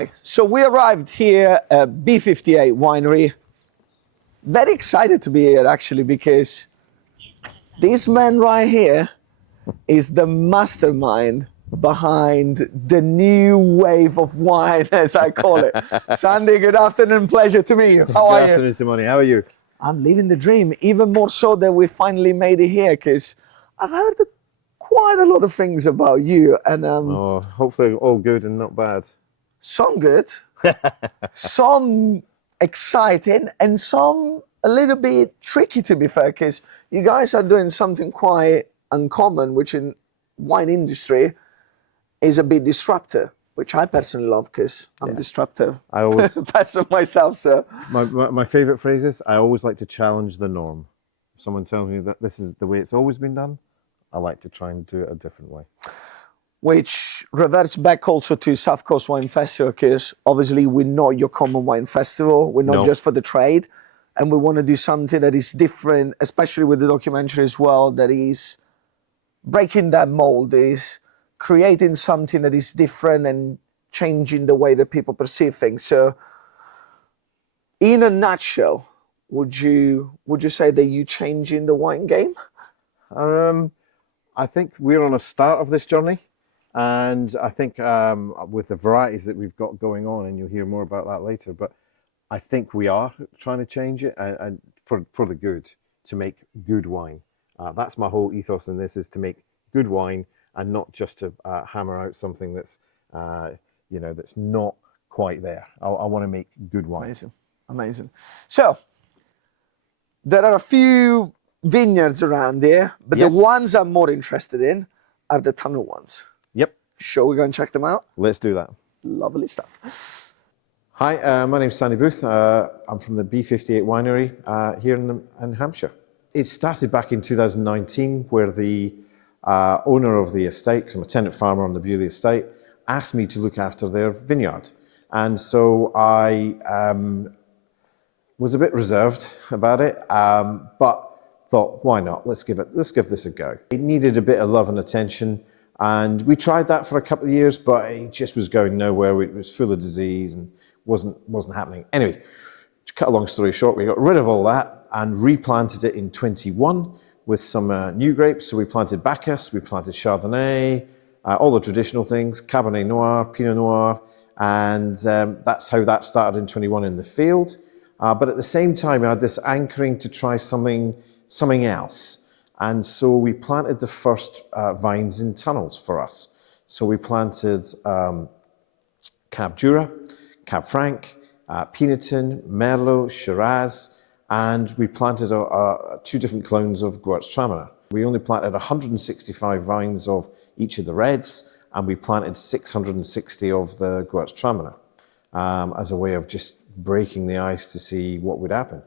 Right, so we arrived here at B58 Winery. Very excited to be here actually, because this man right here is the mastermind behind the new wave of wine, as I call it. Sandy, good afternoon, pleasure to meet you. How are you? Good afternoon, Simone. How are you? I'm living the dream, even more so that we finally made it here, because I've heard quite a lot of things about you, and Hopefully all good and not bad. some good, some exciting, and some a little bit tricky, to be fair, because you guys are doing something quite uncommon, which in wine industry is a bit disruptive, which I personally love because I'm disruptive. I always person myself, so. my favorite phrase is I always like to challenge the norm. If someone tells me that this is the way it's always been done, I like to try and do it a different way. Which reverts back also to South Coast Wine Festival, because obviously we're not your common wine festival. We're not just for the trade, and we want to do something that is different, especially with the documentary as well, that is breaking that mold, is creating something that is different and changing the way that people perceive things. So in a nutshell, would you say that you changing the wine game? I think we're on a start of this journey, and I think with the varieties that we've got going on, and you'll hear more about that later, but I think we are trying to change it and for the good, to make good wine. That's my whole ethos in this, is to make good wine and not just to hammer out something that's that's not quite there. I want to make good wine. Amazing. So there are a few vineyards around here, but the ones I'm more interested in are the tunnel ones. Yep. Shall we go and check them out? Let's do that. Lovely stuff. Hi, my name's Sandy Booth. I'm from the B58 Winery here in Hampshire. It started back in 2019, where the owner of the estate, because I'm a tenant farmer on the Bewley estate, asked me to look after their vineyard. And so I was a bit reserved about it, but thought, why not? Let's give this a go. It needed a bit of love and attention, and we tried that for a couple of years, but it just was going nowhere. It was full of disease and wasn't happening. Anyway, to cut a long story short, we got rid of all that and replanted it in 21 with some new grapes. So we planted Bacchus, we planted Chardonnay, all the traditional things, Cabernet Noir, Pinot Noir, and that's how that started in 21 in the field. But at the same time, I had this anchoring to try something else. And so we planted the first vines in tunnels for us. So we planted Cab Jura, Cab Franc, Pinotin, Merlot, Shiraz, and we planted two different clones of Gewürztraminer. We only planted 165 vines of each of the reds, and we planted 660 of the Gewürztraminer as a way of just breaking the ice to see what would happen.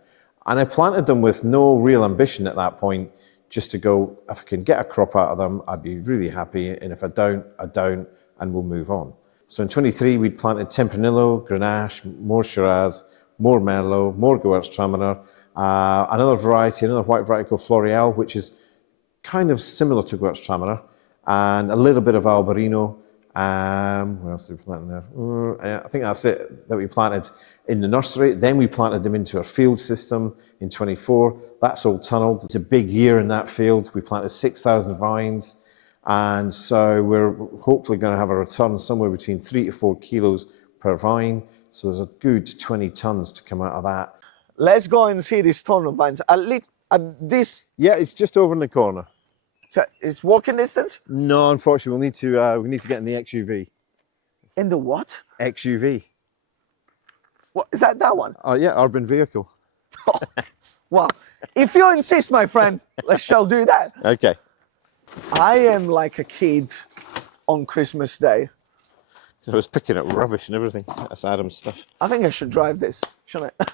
And I planted them with no real ambition at that point, just to go, if I can get a crop out of them, I'd be really happy, and if I don't, and we'll move on. So in 23, we planted Tempranillo, Grenache, more Shiraz, more Merlot, more Gewürztraminer, another white variety called Floreal, which is kind of similar to Gewürztraminer, and a little bit of Albarino. What else did we plant in there? I think that's it that we planted in the nursery. Then we planted them into our field system in 24. That's all tunneled. It's a big year in that field. We planted 6,000 vines. And so we're hopefully going to have a return somewhere between 3 to 4 kilos per vine. So there's a good 20 tons to come out of that. Let's go and see this tunnel of vines. At this... Yeah, it's just over in the corner. So it's walking distance? No, unfortunately, we need to get in the XUV. In the what? XUV. What, is that one? Oh yeah, urban vehicle. Oh, well, if you insist, my friend, shall do that. Okay. I am like a kid on Christmas Day. I was picking up rubbish and everything. That's Adam's stuff. I think I should drive this, shouldn't I?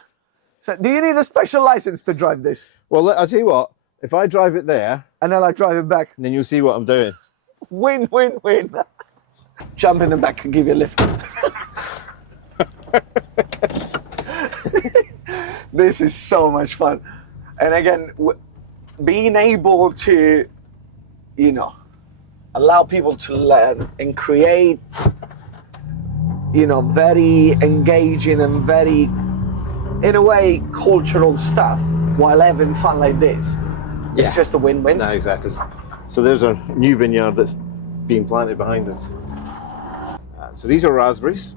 So, do you need a special license to drive this? Well, I'll tell you what. If I drive it there, and then I drive it back, then you'll see what I'm doing. Win, win, win. Jump in the back and give you a lift. This is so much fun. And again, being able to, allow people to learn and create you know, very engaging and very, in a way, cultural stuff while having fun like this. It's just a win-win. No, exactly. So there's a new vineyard that's being planted behind us. So these are raspberries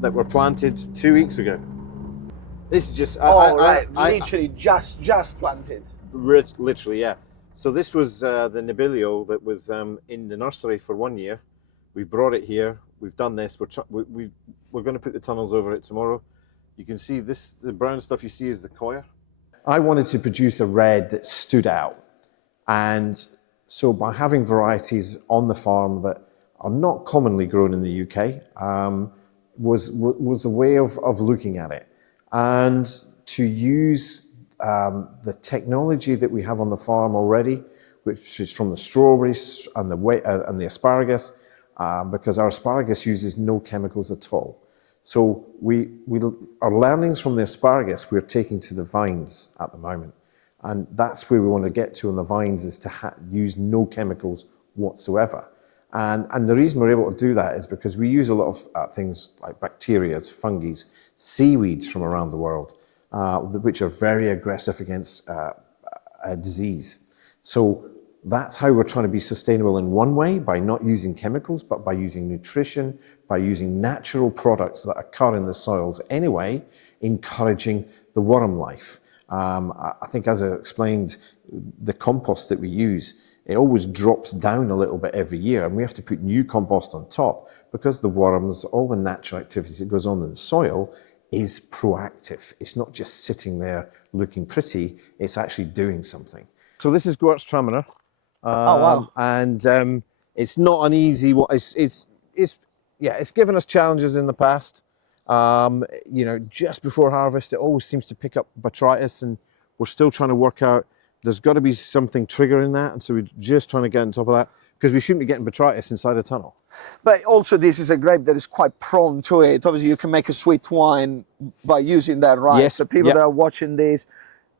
that were planted 2 weeks ago. This is just... literally just planted. Literally, yeah. So this was the Nebbiolo that was in the nursery for 1 year. We've brought it here. We've done this. We're going to put the tunnels over it tomorrow. You can see this, the brown stuff you see is the coir. I wanted to produce a red that stood out. And so by having varieties on the farm that are not commonly grown in the UK, was a way of looking at it. And to use the technology that we have on the farm already, which is from the strawberries and the asparagus, because our asparagus uses no chemicals at all. So our learnings from the asparagus we're taking to the vines at the moment. And that's where we want to get to on the vines, is to use no chemicals whatsoever. And the reason we're able to do that is because we use a lot of things like bacteria, fungi, seaweeds from around the world, which are very aggressive against disease. So that's how we're trying to be sustainable in one way, by not using chemicals, but by using nutrition, by using natural products that occur in the soils anyway, encouraging the worm life. I think, as I explained, the compost that we use, it always drops down a little bit every year, and we have to put new compost on top because the worms, all the natural activity that goes on in the soil is proactive. It's not just sitting there looking pretty, it's actually doing something. So this is Goertz Traminer. Oh, wow. And it's not an easy one. It's given us challenges in the past. You know, just before harvest, it always seems to pick up botrytis, and we're still trying to work out, there's got to be something triggering that. And so we're just trying to get on top of that, because we shouldn't be getting botrytis inside a tunnel. But also, this is a grape that is quite prone to it. Obviously, you can make a sweet wine by using that rice. Yes, The people that are watching this,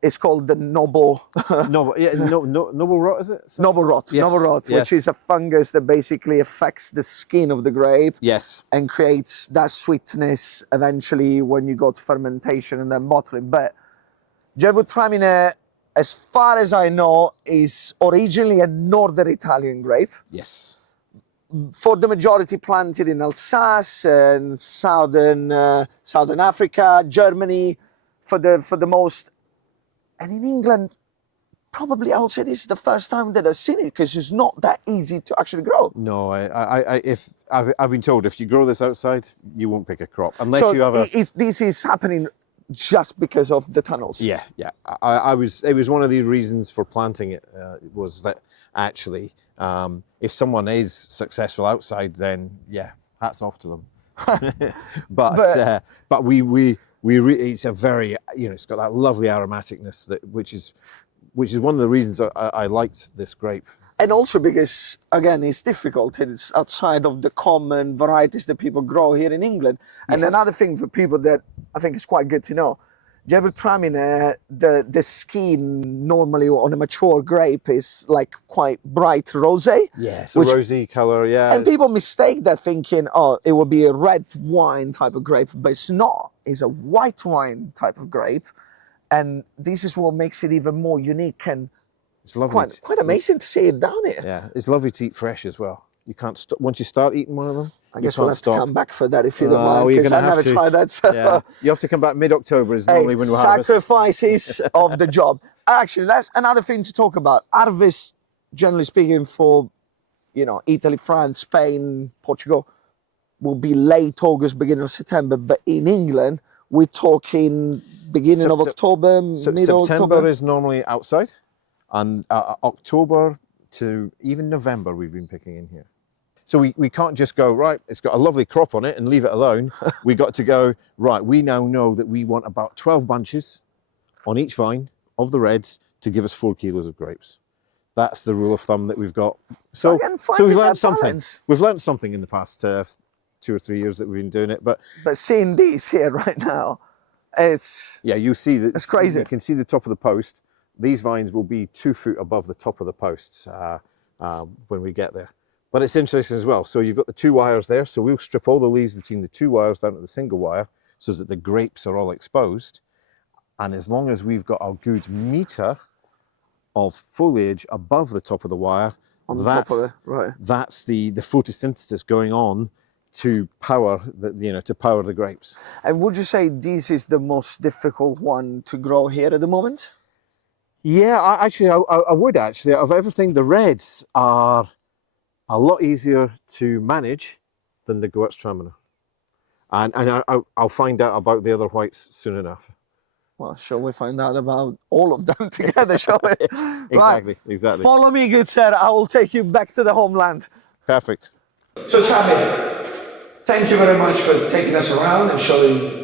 it's called the noble Noble rot, is it? noble rot, Yes, noble rot, yes. which is a fungus that basically affects the skin of the grape. Yes. And creates that sweetness eventually when you go to fermentation and then bottling. But Gewürztraminer, as far as I know, is originally a northern Italian grape. Yes. For the majority planted in Alsace and southern Africa, Germany, for the most. And in England, probably I would say this is the first time that I've seen it, because it's not that easy to actually grow. No, I've been told if you grow this outside, you won't pick a crop unless you have a. This is happening just because of the tunnels. Yeah. It was one of the reasons for planting it, was that actually, if someone is successful outside, then yeah, hats off to them. but it's a very, it's got that lovely aromaticness which is one of the reasons I liked this grape. And also because, again, it's difficult. It's outside of the common varieties that people grow here in England. And Yes. another thing for people that I think is quite good to know, Gewürztraminer, the skin normally on a mature grape is like quite bright rosé. Yeah, it's a rosy colour, yeah. And people mistake that thinking, oh, it will be a red wine type of grape, but it's not. It's a white wine type of grape. And this is what makes it even more unique and It's lovely. quite amazing to see it down here. Yeah, it's lovely to eat fresh as well. You can't stop once you start eating one of them. I guess we'll have to come back for that if you don't Oh, mind, you're because gonna I have never to. tried that. So. Yeah, you have to come back mid-October is normally when we harvest. Sacrifices of the job. Actually, that's another thing to talk about. Harvest, generally speaking, for Italy, France, Spain, Portugal, will be late August, beginning of September. But in England, we're talking beginning of October, middle September October. is normally outside, and October to even November we've been picking in here. So we can't just go, right, it's got a lovely crop on it and leave it alone. We got to go, right, we now know that we want about 12 bunches on each vine of the reds to give us 4 kilos of grapes. That's the rule of thumb that we've got. So we've learned something. Balance. We've learned something in the past 2 or 3 years that we've been doing it. But seeing these here right now, it's you see that it's crazy. You can see the top of the post. These vines will be 2 foot above the top of the posts when we get there. But it's interesting as well. So you've got the two wires there. So we'll strip all the leaves between the two wires down to the single wire so that the grapes are all exposed. And as long as we've got a good meter of foliage above the top of the wire, On the top of it, right. That's the photosynthesis going on to power to power the grapes. And would you say this is the most difficult one to grow here at the moment? Yeah, I would actually. Of everything, the reds are a lot easier to manage than the Gewürztraminer. And I'll find out about the other whites soon enough. Well, shall we find out about all of them together, shall we? Exactly. Follow me, good sir. I will take you back to the homeland. Perfect. So, Sami, thank you very much for taking us around and showing,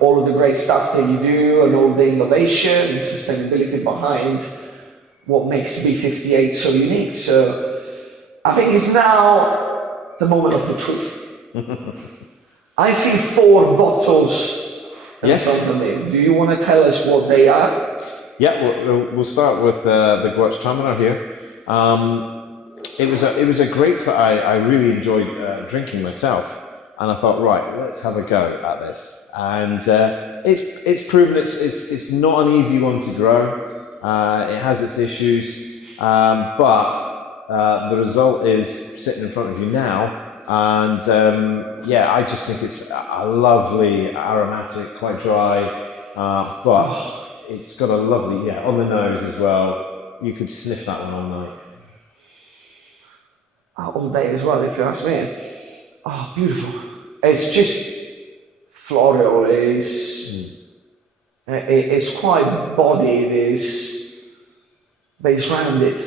all of the great stuff that you do and all the innovation and sustainability behind what makes B58 so unique. So, I think it's now the moment of the truth. I see 4 bottles. Yes. Do you want to tell us what they are? Yeah, we'll start with the Gewürztraminer here. It was a grape that I really enjoyed drinking myself, and I thought, right, let's have a go at this. And it's proven it's not an easy one to grow. It has its issues, but the result is sitting in front of you now. And I just think it's a lovely, aromatic, quite dry, but it's got a lovely, on the nose as well. You could sniff that one all night. All day as well, if you ask me. Oh, beautiful. It's just floral. It's quite body. But it's rounded.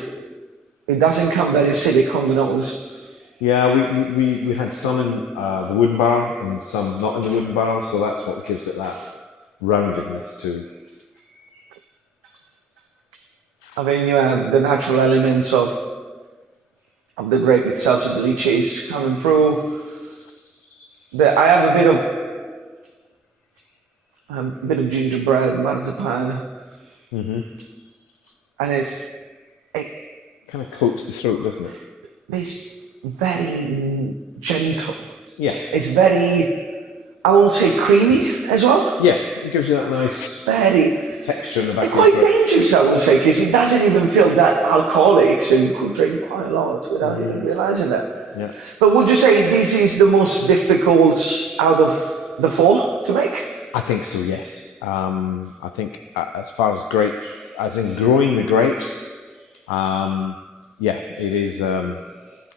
It doesn't come very acidic on the nose. Yeah, we had some in the wood barrel and some not in the wood barrel, so that's what gives it that roundedness too. I mean, you have the natural elements of the grape itself, so the lychees coming through. But I have a bit of gingerbread, marzipan, and it kind of coats the throat, doesn't it? It's very gentle. Yeah. It's very, I will say, creamy as well. Yeah, it gives you that nice texture in the back of the quite throat. dangerous, I would say, because it doesn't even feel that alcoholic, so you could drink quite a lot without even realizing that. Yeah. But would you say this is the most difficult out of the 4 to make? I think so, yes. I think as far as grapes, as in growing the grapes,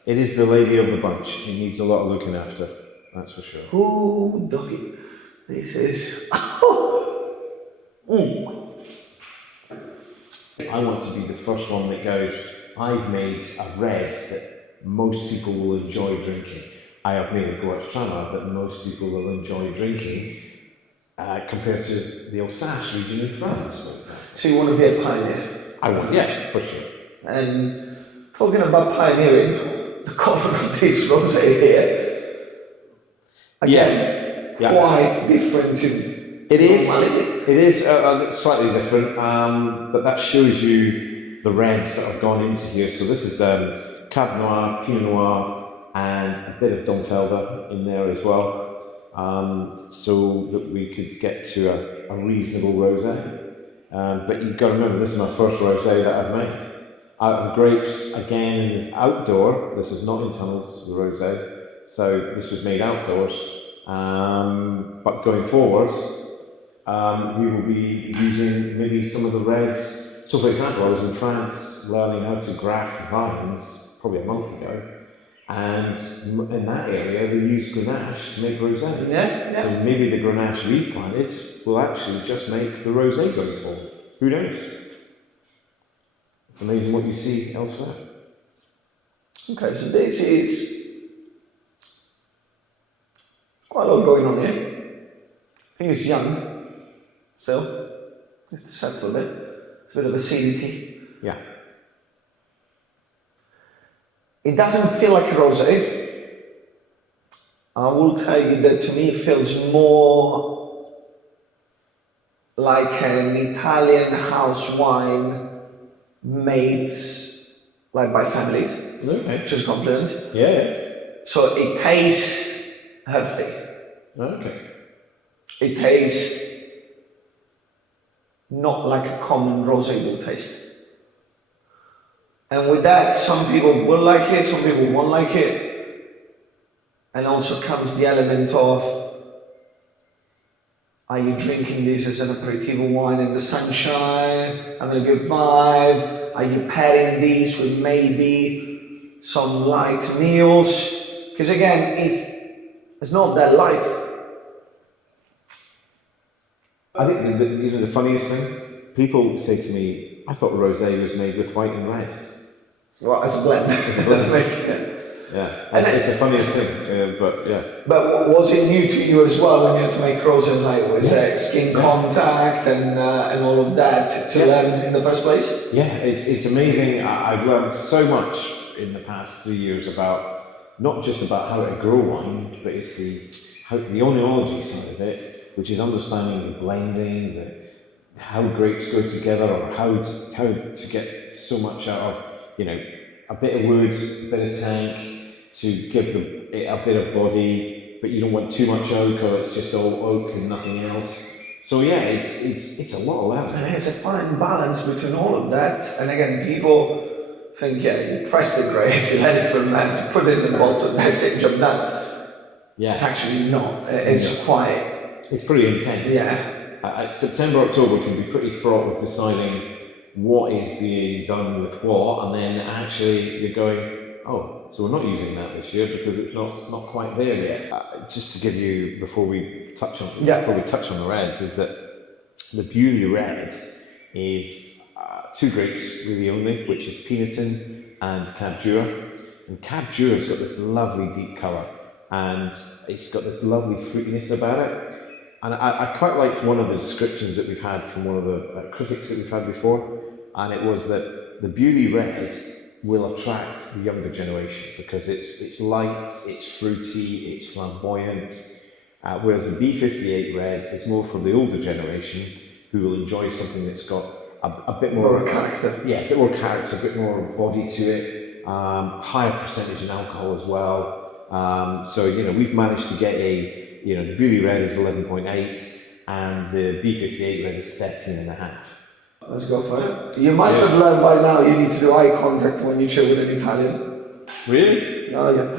it is the lady of the bunch. It needs a lot of looking after, that's for sure. Ooh, doggy. This is... I want to be the first one that goes, I've made a red that most people will enjoy drinking. I have made a Gewürztraminer that most people will enjoy drinking compared to the Alsace region in France, for example. So you want to be a pioneer? I want, yes, for sure. And talking about pioneering, the colour of this rosé here, again, quite different in normality. It is slightly different, but that shows you the reds that have gone into here. So this is Cab Noir, Pinot Noir, and a bit of Domfelder in there as well, so that we could get to a reasonable rosé. But you've got to remember, this is my first rosé that I've made. Out of grapes, again, outdoor. This is not in tunnels, the rosé. So this was made outdoors. But going forward, we will be using maybe some of the reds. So for example, I was in France learning how to graft vines probably a month ago. And in that area, they use Grenache to make rosé. Yeah. So maybe the Grenache we've planted will actually just make the rosé going forward. Who knows? It's amazing what you see elsewhere. Okay, so this is quite a lot going on here. I think it's young still. It's settled a bit. It's a bit of acidity. Yeah. It doesn't feel like a rosé. I will tell you that to me it feels more like an Italian house wine made like by families. Okay. Just compliment. Yeah. So it tastes healthy. Okay. It tastes not like a common rosé will taste. And with that, some people will like it, some people won't like it. And also comes the element of, are you drinking this as an aperitivo wine in the sunshine, having a good vibe? Are you pairing this with maybe some light meals? Because again, it's not that light. I think the funniest thing, people say to me, I thought rosé was made with white and red. Well, it's a blend. It's a blend. Yeah. Yeah, and it's the funniest thing, but yeah. But was it new to you as well when you had to make rosés? Like, was it skin contact and all of that to learn in the first place? Yeah, it's amazing. I've learned so much in the past 3 years about not just about how to grow wine, but it's the oenology side of it, which is understanding the blending, how grapes go together, or how to get so much out of a bit of wood, a bit of tank, to give it a bit of body, but you don't want too much oak, or it's just all oak and nothing else. So yeah, it's a lot of learning. And it's a fine balance between all of that. And again, people think, you press the grape, you let it ferment, you put it in the bottle, that's it, job done. Yeah. It's actually not. It's quite... It's pretty intense. Yeah. September, October can be pretty fraught with deciding what is being done with what, and then actually you're going, oh, so we're not using that this year because it's not quite there yet. Just to give you, before we touch on the reds, is that the Beauty Red is 2 grapes really only, which is Pinotin and Cab Dura. And Cab Dura's got this lovely deep colour, and it's got this lovely fruitiness about it. And I quite liked one of the descriptions that we've had from one of the critics that we've had before, and it was that the Beauty Red will attract the younger generation because it's light, it's fruity, it's flamboyant, whereas the B58 Red is more for the older generation who will enjoy something that's got a bit more character. Yeah, a bit more character, a bit more body to it, higher percentage in alcohol as well. So we've managed to get the Beauty Red is 11.8 and the B58 Red is 13.5. Let's go for it. You must have learned by now you need to do eye contact when you chill with an Italian. Really? Oh yeah.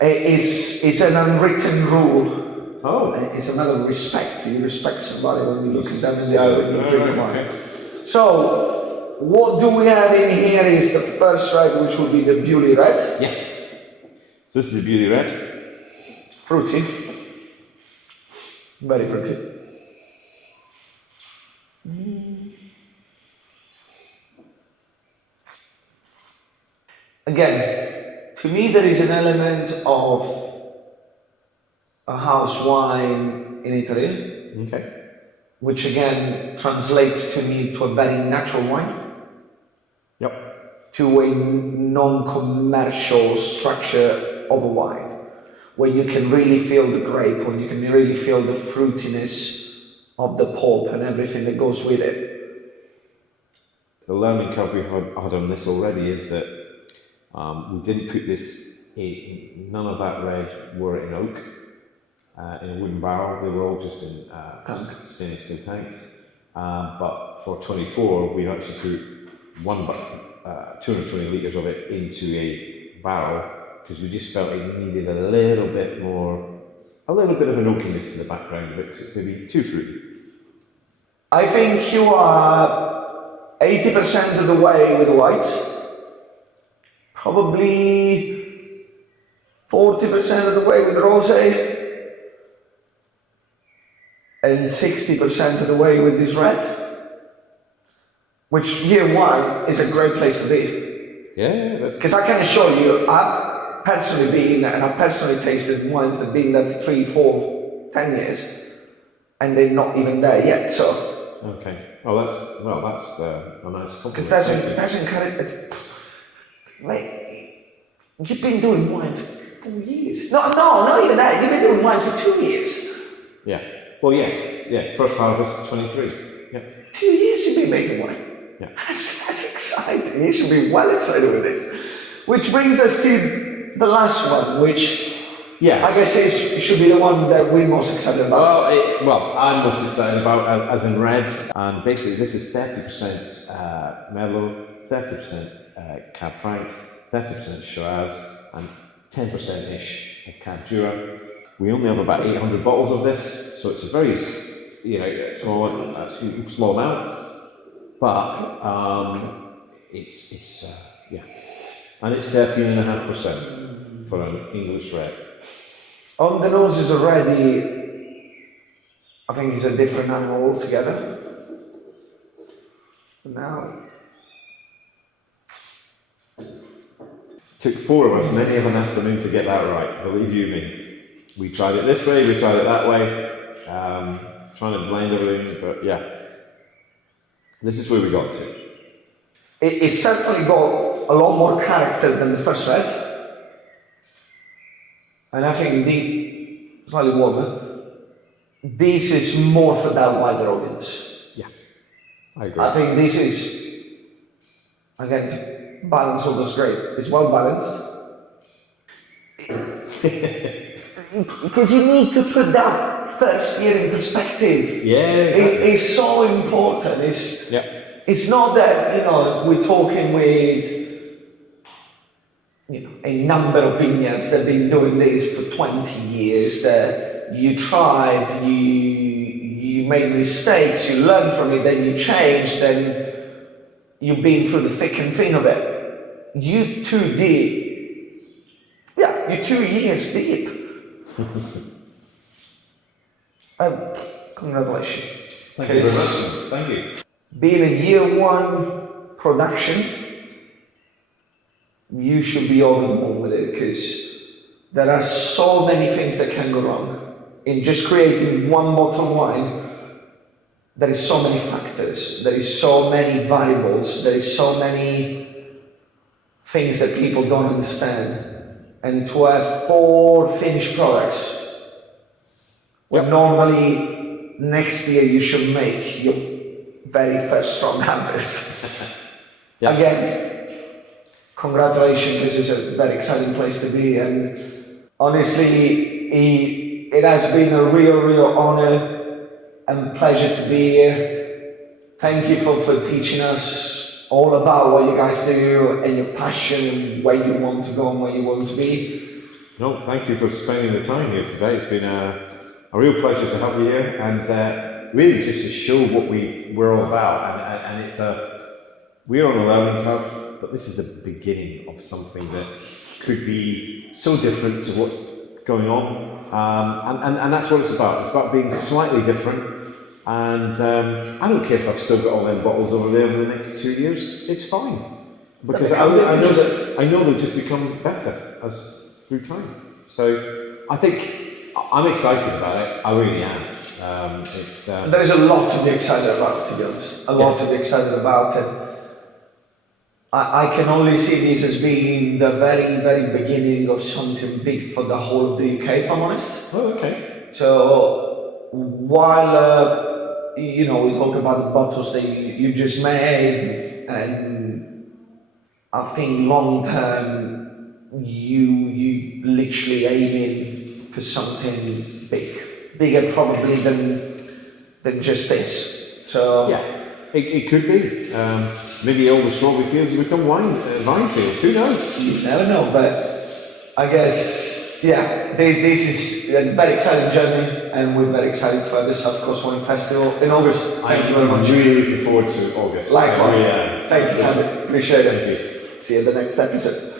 It's an unwritten rule. Oh. It's a matter of respect. You respect somebody when you look at them in the eye when you drink wine. So, what do we have in here is the first red, which will be the Beauty Red. Yes. So this is the Beauty Red. Fruity. Very fruity. Again, to me there is an element of a house wine in Italy, which again translates to me to a very natural wine. Yep. To a non-commercial structure of a wine, where you can really feel the grape, where you can really feel the fruitiness of the pulp and everything that goes with it. The learning curve we've had on this already is that we didn't put this in, none of that red were in oak, in a wooden barrel. They were all just in stainless steel tanks. But for 24, we actually put 220 litres of it into a barrel because we just felt it needed a little bit of an oakiness to the background of it because it's maybe too fruity. I think you are 80% of the way with the whites, probably 40% of the way with rosé, and 60% of the way with this red, which year one is a great place to be. Yeah, because I can assure you, I've personally been and I've personally tasted wines that have been there for 3, 4, 10 years, and they're not even there yet. So. Okay. Well, that's a nice compliment. Because that's encouraging. Mate, you've been doing wine for 4 years. No, not even that. You've been doing wine for 2 years. Yeah. Well, yes. Yeah. First harvest, 23. Yeah. 2 years you've been making wine. Yeah. That's exciting. exciting. You should be well excited with this. Which brings us to the last one, which Yes. I guess it should be the one that we're most excited about. Well, I'm most excited about as in reds, and basically this is 30% Merlot, 30% Cab Franc, 30% Shiraz, and 10%-ish of Cab Jura. We only have about 800 bottles of this, so it's a very, small amount, but it's and it's 13.5% for an English red. On the nose is already, I think it's a different animal altogether. Now, took 4 of us many of an afternoon to get that right, believe you me. We tried it this way, we tried it that way, trying to blend everything, but yeah, this is where we got to. It's certainly got a lot more character than the first red. And I think the slightly warmer, this is more for that wider audience. Yeah, I agree. I think this is, again, balance almost great. It's well balanced. Because you need to put that first year in perspective. Yeah, exactly. It's so important. It's not that, we're talking with a number of vineyards that have been doing this for 20 years, that you tried, you made mistakes, you learned from it, then you changed, then you've been through the thick and thin of it. You 2 deep. Yeah, you're 2 years deep. Congratulations. Thank you very much. Thank you. Being a year 1 production, you should be over the moon with it, because there are so many things that can go wrong. In just creating one bottle of wine, there is so many factors, there is so many variables, there is so many things that people don't understand. And to have 4 finished products, when normally next year you should make your very first strong harvest. Again, congratulations, this is a very exciting place to be, and honestly, it has been a real honor and pleasure to be here. Thank you for teaching us all about what you guys do and your passion and where you want to go and where you want to be. No, thank you for spending the time here today. It's been a real pleasure to have you here, and really just to show what we're all about, and it's we're on a learning curve, but this is the beginning of something that could be so different to what's going on, and that's what it's about. It's about being slightly different, and I don't care if I've still got all them bottles over there in the next 2 years. It's fine, because I know they'll just become better through time. So I think I'm excited about it. I really am. There is a lot to be excited about, to be honest. A lot to be excited about, and I can only see this as being the very beginning of something big for the whole of the UK, if I'm honest. Oh, okay. So while we talk about the bottles that you just made, and I think long term you literally aiming for something bigger probably than just this. So yeah, it could be. Maybe all the strawberry fields become wine fields. Who knows? You never know, but I guess, this is a very exciting journey, and we're very excited to have the South Coast Wine Festival in August. Thank you very much. I'm really looking forward to August. Likewise. Yeah. Thank you, Sandy. Appreciate it. Thank you. See you in the next episode.